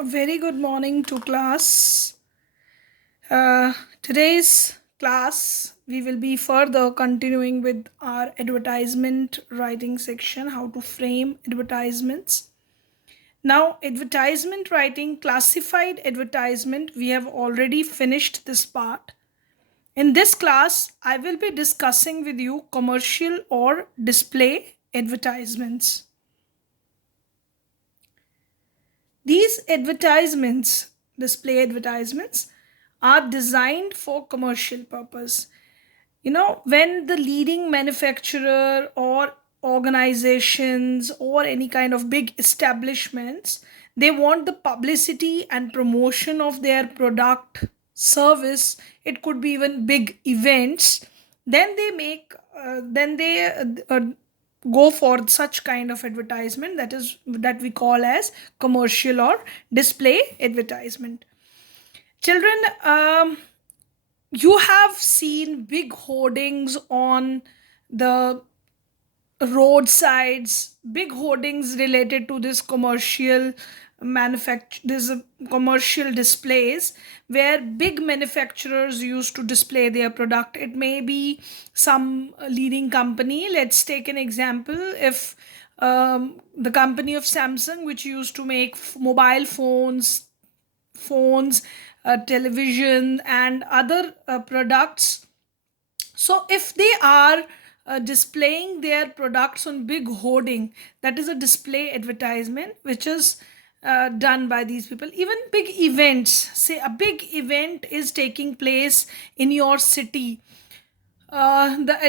A very good morning to class. Today's class, we will be further continuing with our advertisement writing section, how to frame advertisements. Now, advertisement writing, classified advertisement, we have already finished this part. In this class, I will be discussing with you commercial or display advertisements. These advertisements, display advertisements, are designed for commercial purpose. When the leading manufacturer or organizations or any kind of big establishments, they want the publicity and promotion of their product, service, it could be even big events, then they go for such kind of advertisement, that we call as commercial or display advertisement. Children, you have seen big hoardings on the roadsides, big hoardings related to this commercial manufacture, this commercial displays, where big manufacturers used to display their product. It may be some leading company. Let's take an example. If the company of Samsung, which used to make mobile phones, television, and other products. So, if they are displaying their products on big hoarding, that is a display advertisement, which is done by these people. Even big events, say a big event is taking place in your city. This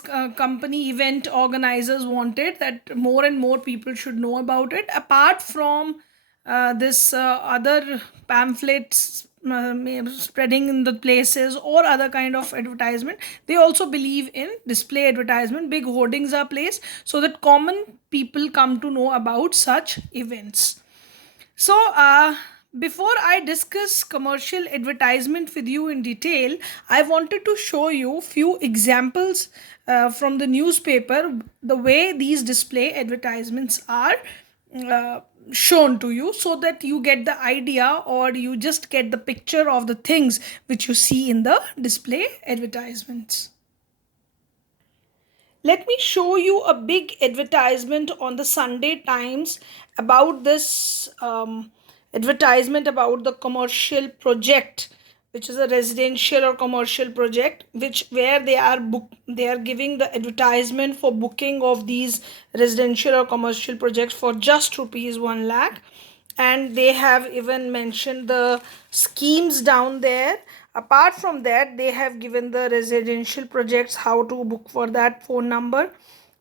company event organizers wanted that more and more people should know about it. Apart from this other pamphlets spreading in the places or other kind of advertisement, they also believe in display advertisement. Big hoardings are placed so that common people come to know about such events. So, before I discuss commercial advertisement with you in detail, I wanted to show you few examples from the newspaper, the way these display advertisements are uh, shown to you, so that you get the idea or you just get the picture of the things which you see in the display advertisements. Let me show you a big advertisement on the Sunday Times about this advertisement about the commercial project, which is a residential or commercial project, which where they are giving the advertisement for booking of these residential or commercial projects for just rupees 1 lakh. And they have even mentioned the schemes down there. Apart from that, they have given the residential projects, how to book for that, phone number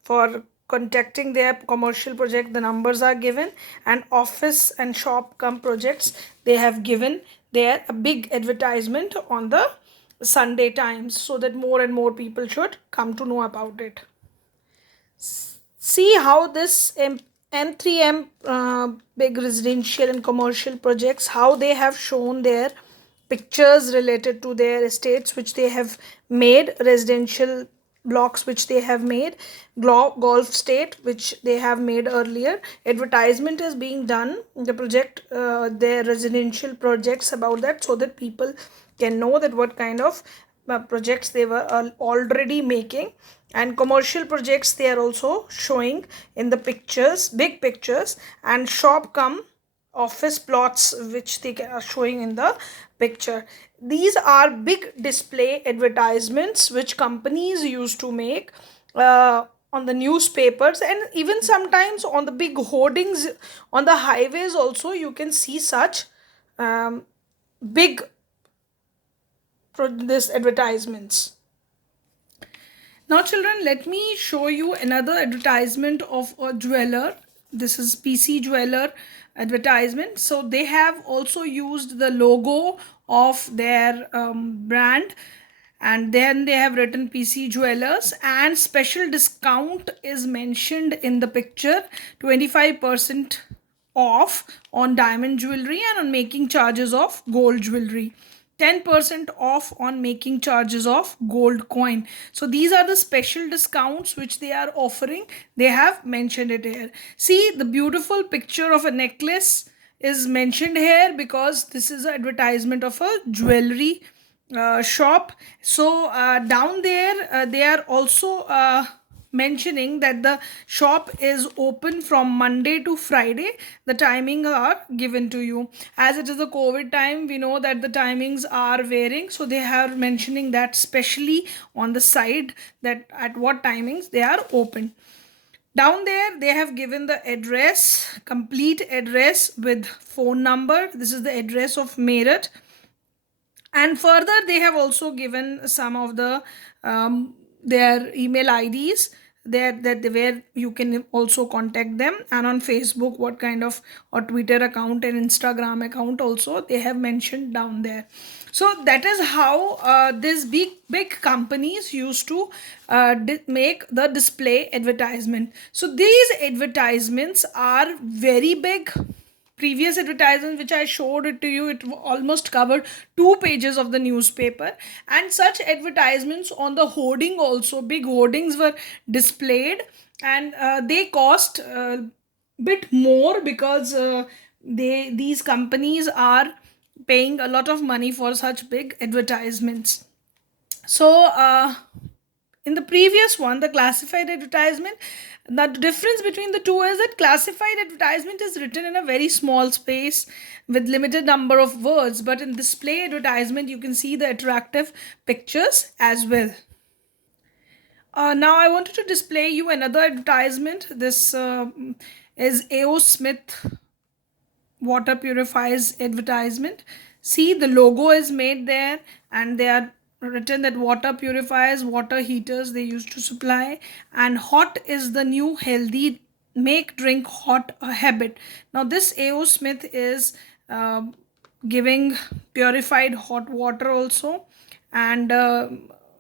for contacting their commercial project, the numbers are given. And office and shop come projects, they have given there a big advertisement on the Sunday Times, so that more and more people should come to know about it. See how this M3M big residential and commercial projects, how they have shown their pictures related to their estates which they have made, residential blocks which they have made, golf state which they have made earlier. Advertisement is being done, the project, their residential projects about that, so that people can know that what kind of projects they were already making. And commercial projects, they are also showing in the pictures, big pictures, and shop come office plots which they are showing in the picture. These are big display advertisements which companies used to make on the newspapers, and even sometimes on the big hoardings on the highways also you can see such big this advertisements. Now, children, let me show you another advertisement of a jeweler. This is PC Jeweler advertisement. So they have also used the logo of their brand, and then they have written PC Jewelers, and special discount is mentioned in the picture, 25% off on diamond jewelry and on making charges of gold jewelry. 10% off on making charges of gold coin. So these are the special discounts which they are offering. They have mentioned it here. See, the beautiful picture of a necklace is mentioned here because this is an advertisement of a jewelry shop. So down there they are also mentioning that the shop is open from Monday to Friday. The timing are given to you. As it is a COVID time, we know that the timings are varying, so they are mentioning that specially on the side that at what timings they are open. Down there they have given the address, complete address with phone number. This is the address of Meerut. And further they have also given some of the their email IDs there, where you can also contact them, and on Facebook what kind of, or Twitter account and Instagram account also they have mentioned down there. So that is how these big companies used to make the display advertisement. So these advertisements are very big. Previous advertisement which I showed it to you, it almost covered 2 pages of the newspaper, and such advertisements on the hoarding also, big hoardings were displayed, and they cost bit more because these companies are paying a lot of money for such big advertisements. So in the previous one, the classified advertisement, the difference between the two is that classified advertisement is written in a very small space with limited number of words, but in display advertisement you can see the attractive pictures as well. Now I wanted to display you another advertisement. This is AO Smith water purifiers advertisement. See, the logo is made there, and they are written that water purifiers, water heaters they used to supply, and hot is the new healthy, make drink hot a habit. Now this AO Smith is giving purified hot water also, and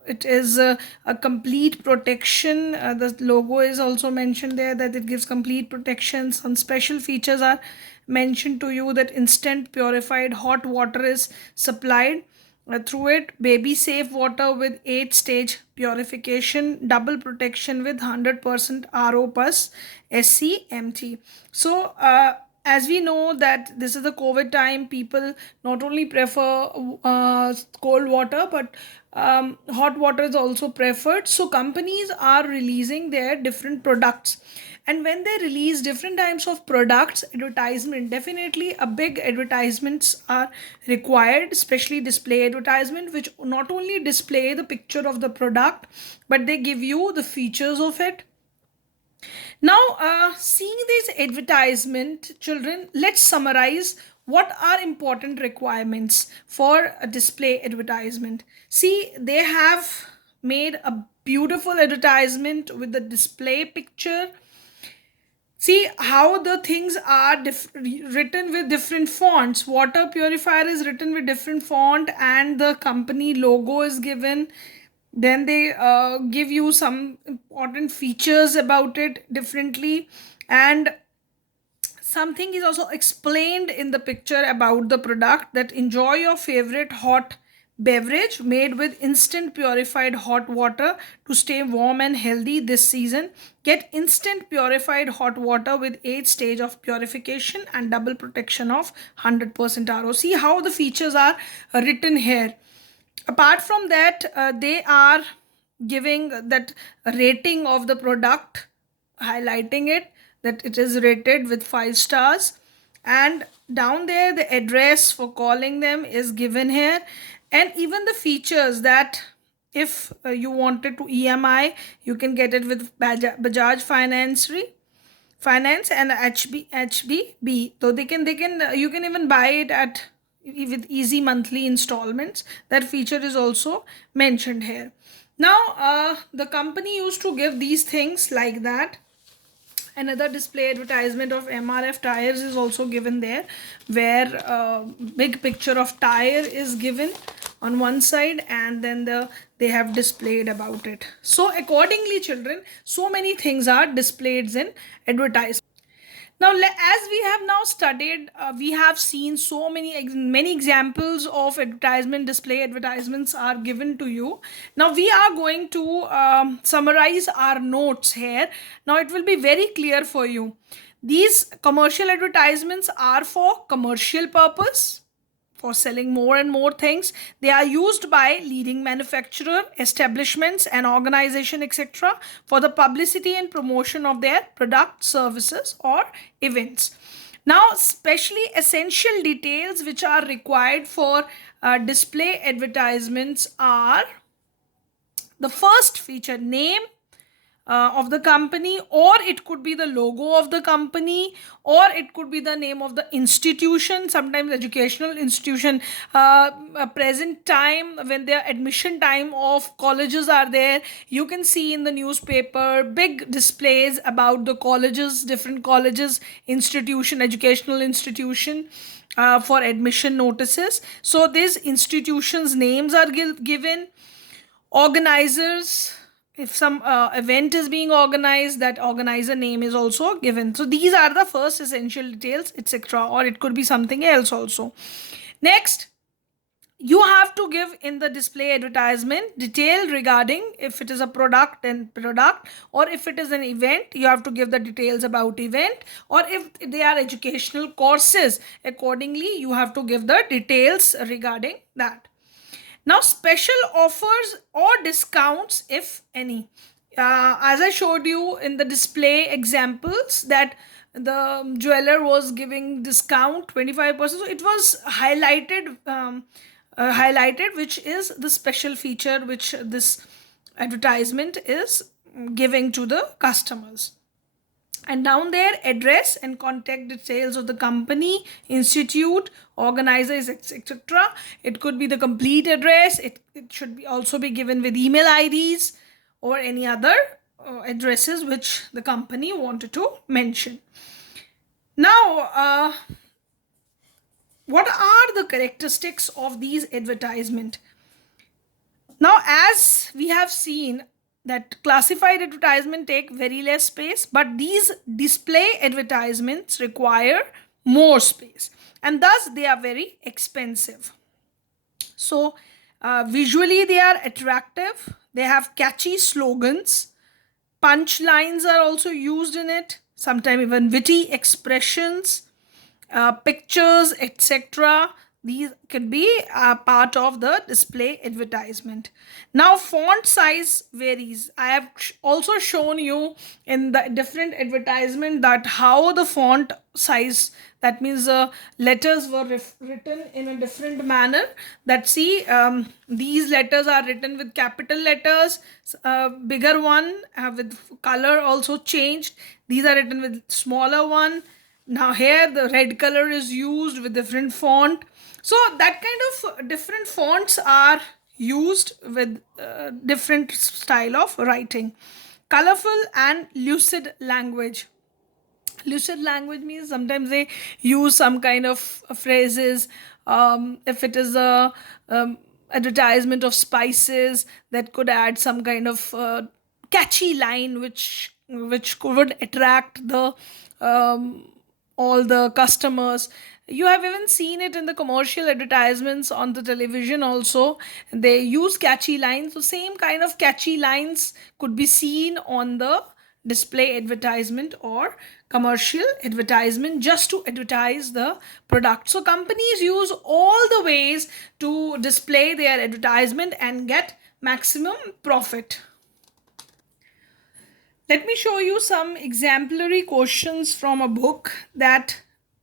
it is a complete protection. The logo is also mentioned there that it gives complete protection. Some special features are mentioned to you, that instant purified hot water is supplied through it, baby safe water with 8-stage purification, double protection with 100% RO plus SCMT. So as we know that this is the COVID time, people not only prefer cold water, but hot water is also preferred. So companies are releasing their different products, and when they release different types of products, advertisement, definitely a big advertisements are required, especially display advertisement, which not only display the picture of the product, but they give you the features of it. Now, seeing this advertisement, children, let's summarize what are important requirements for a display advertisement. See, they have made a beautiful advertisement with the display picture. See how the things are written with different fonts. Water purifier is written with different font, and the company logo is given. Then they give you some important features about it differently, and something is also explained in the picture about the product, that enjoy your favorite hot beverage made with instant purified hot water to stay warm and healthy this season. Get instant purified hot water with 8 stage of purification and double protection of 100% RO. See how the features are written here. Apart from that, they are giving that rating of the product, highlighting it that it is rated with 5 stars, and down there the address for calling them is given here, and even the features that if you wanted to EMI, you can get it with Bajaj Finance and HBB. So they can you can even buy it at with easy monthly installments. That feature is also mentioned here. Now the company used to give these things like that. Another display advertisement of MRF tires is also given there, where big picture of tire is given on one side, and then they have displayed about it. So accordingly, children, so many things are displayed in advertisement. Now, as we have now studied, we have seen so many examples of advertisement display advertisements are given to you. Now, we are going to summarize our notes here. Now, it will be very clear for you. These commercial advertisements are for commercial purpose, for selling more and more things. They are used by leading manufacturer, establishments and organization, etc., for the publicity and promotion of their product, services or events. Now, specially essential details which are required for display advertisements are: the first feature, name of the company, or it could be the logo of the company, or it could be the name of the institution, sometimes educational institution. Present time, when their admission time of colleges are there, you can see in the newspaper big displays about the colleges, different colleges, institution, educational institution, for admission notices. So these institutions names are given. Organizers, if some event is being organized, that organizer name is also given. So these are the first essential details, etc., or it could be something else also. Next, you have to give in the display advertisement detail regarding if it is a product, and product, or if it is an event, you have to give the details about event, or if they are educational courses, accordingly you have to give the details regarding that. Now, special offers or discounts, if any. As I showed you in the display examples, that the jeweler was giving discount 25%. So it was highlighted, which is the special feature which this advertisement is giving to the customers. And down there, address and contact details of the company, institute, organizers, etc. It could be the complete address. It should be also be given with email IDs or any other addresses which the company wanted to mention. Now, what are the characteristics of these advertisement? Now, as we have seen, that classified advertisement take very less space, but these display advertisements require more space, and thus they are very expensive. So visually they are attractive, they have catchy slogans, punchlines are also used in it, sometimes even witty expressions, pictures, etc. These could be part of the display advertisement. Now, font size varies. I have also shown you in the different advertisement that how the font size, that means the letters were written in a different manner. That see, these letters are written with capital letters, bigger one with color also changed. These are written with smaller one. Now here the red color is used with different font. So that kind of different fonts are used with different style of writing. Colorful and lucid language. Lucid language means sometimes they use some kind of phrases. If it is a advertisement of spices, that could add some kind of catchy line which would attract the all the customers. You have even seen it in the commercial advertisements on the television also. They use catchy lines. So same kind of catchy lines could be seen on the display advertisement or commercial advertisement, just to advertise the product. So companies use all the ways to display their advertisement and get maximum profit. Let me show you some exemplary questions from a book. That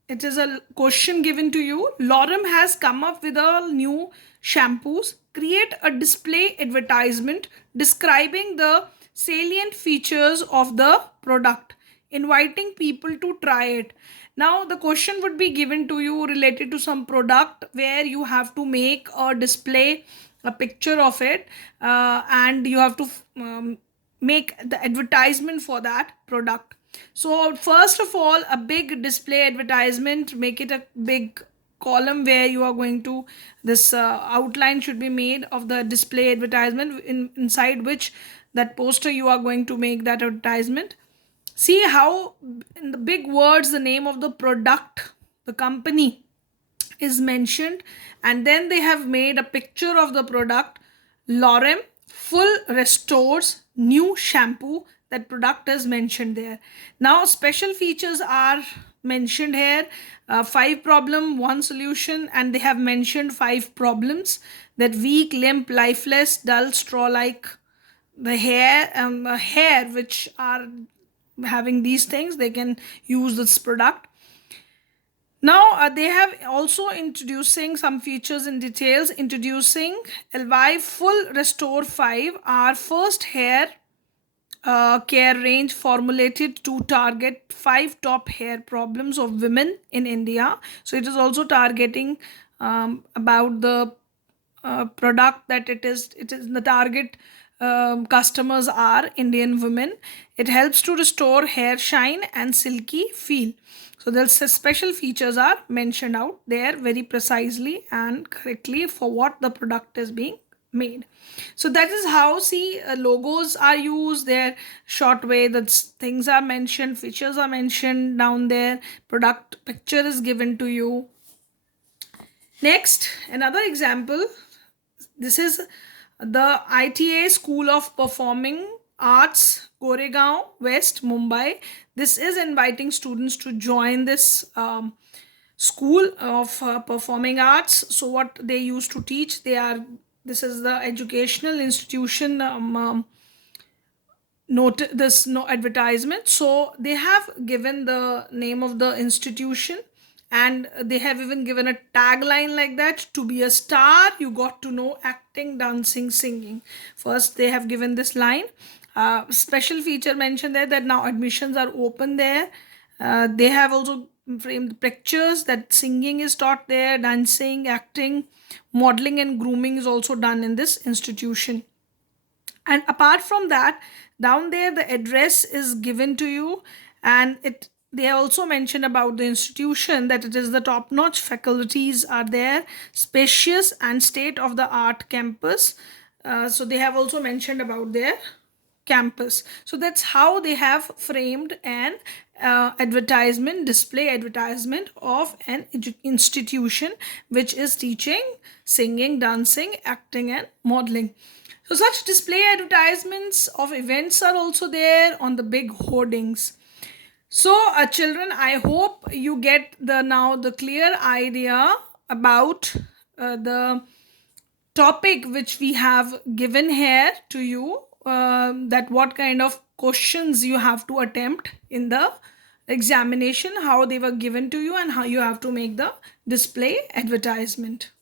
it is a question given to you. Lorem has come up with a new shampoos. Create a display advertisement describing the salient features of the product, inviting people to try it. Now the question would be given to you related to some product where you have to make a display, a picture of it, and you have to make the advertisement for that product. So first of all, a big display advertisement, make it a big column where you are going to, this outline should be made of the display advertisement inside which that poster you are going to make that advertisement. See how in the big words the name of the product, the company is mentioned, and then they have made a picture of the product. Lorem full restores new shampoo. That product is mentioned there. Now special features are mentioned here. Five problem, one solution, and they have mentioned five problems: that weak, limp, lifeless, dull, straw like, the hair which are having these things, they can use this product. Now they have also introducing some features and details. Introducing Elvive Full Restore 5, our first hair care range formulated to target five top hair problems of women in India. So it is also targeting about the product that it is the target customers are Indian women. It helps to restore hair shine and silky feel. So there's special features are mentioned out there very precisely and correctly for what the product is being made. So that is how, see, logos are used there, short way that things are mentioned, features are mentioned down there, product picture is given to you. Next, another example. This is the ITA School of Performing Arts, Goregaon West, Mumbai. This is inviting students to join this school of performing arts. So what they used to teach, this is the educational institution note this no advertisement. So they have given the name of the institution, and they have even given a tagline like that: to be a star you got to know acting, dancing, singing. First they have given this line. Special feature mentioned there that now admissions are open there. They have also framed pictures that singing is taught there, dancing, acting, modeling and grooming is also done in this institution. And apart from that, down there the address is given to you, and it they also mention about the institution that it is the top notch faculties are there, spacious and state of the art campus. So they have also mentioned about their campus. So that's how they have framed an advertisement, display advertisement of an institution which is teaching singing, dancing, acting and modeling. So such display advertisements of events are also there on the big hoardings. So children, I hope you get the clear idea about the topic which we have given here to you, that what kind of questions you have to attempt in the examination, how they were given to you, and how you have to make the display advertisement.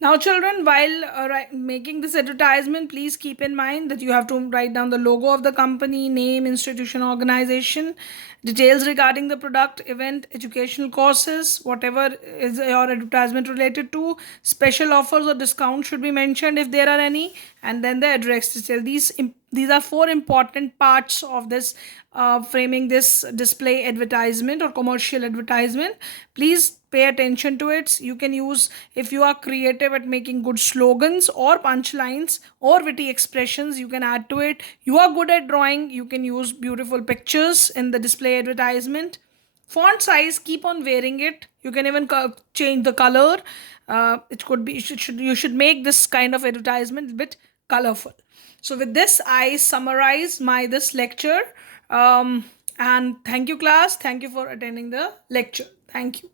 Now, children, while making this advertisement, please keep in mind that you have to write down the logo of the company, name, institution, organization, details regarding the product, event, educational courses, whatever is your advertisement related to. Special offers or discounts should be mentioned if there are any, and then the address detail. These are four important parts of this framing this display advertisement or commercial advertisement. Please pay attention to it. You can use, if you are creative at making good slogans or punchlines or witty expressions, you can add to it. You are good at drawing, you can use beautiful pictures in the display advertisement. Font size, keep on varying it. You can even change the color. It could be, you should make this kind of advertisement a bit colorful. So with this I summarize my this lecture, and thank you class, thank you for attending the lecture. Thank you.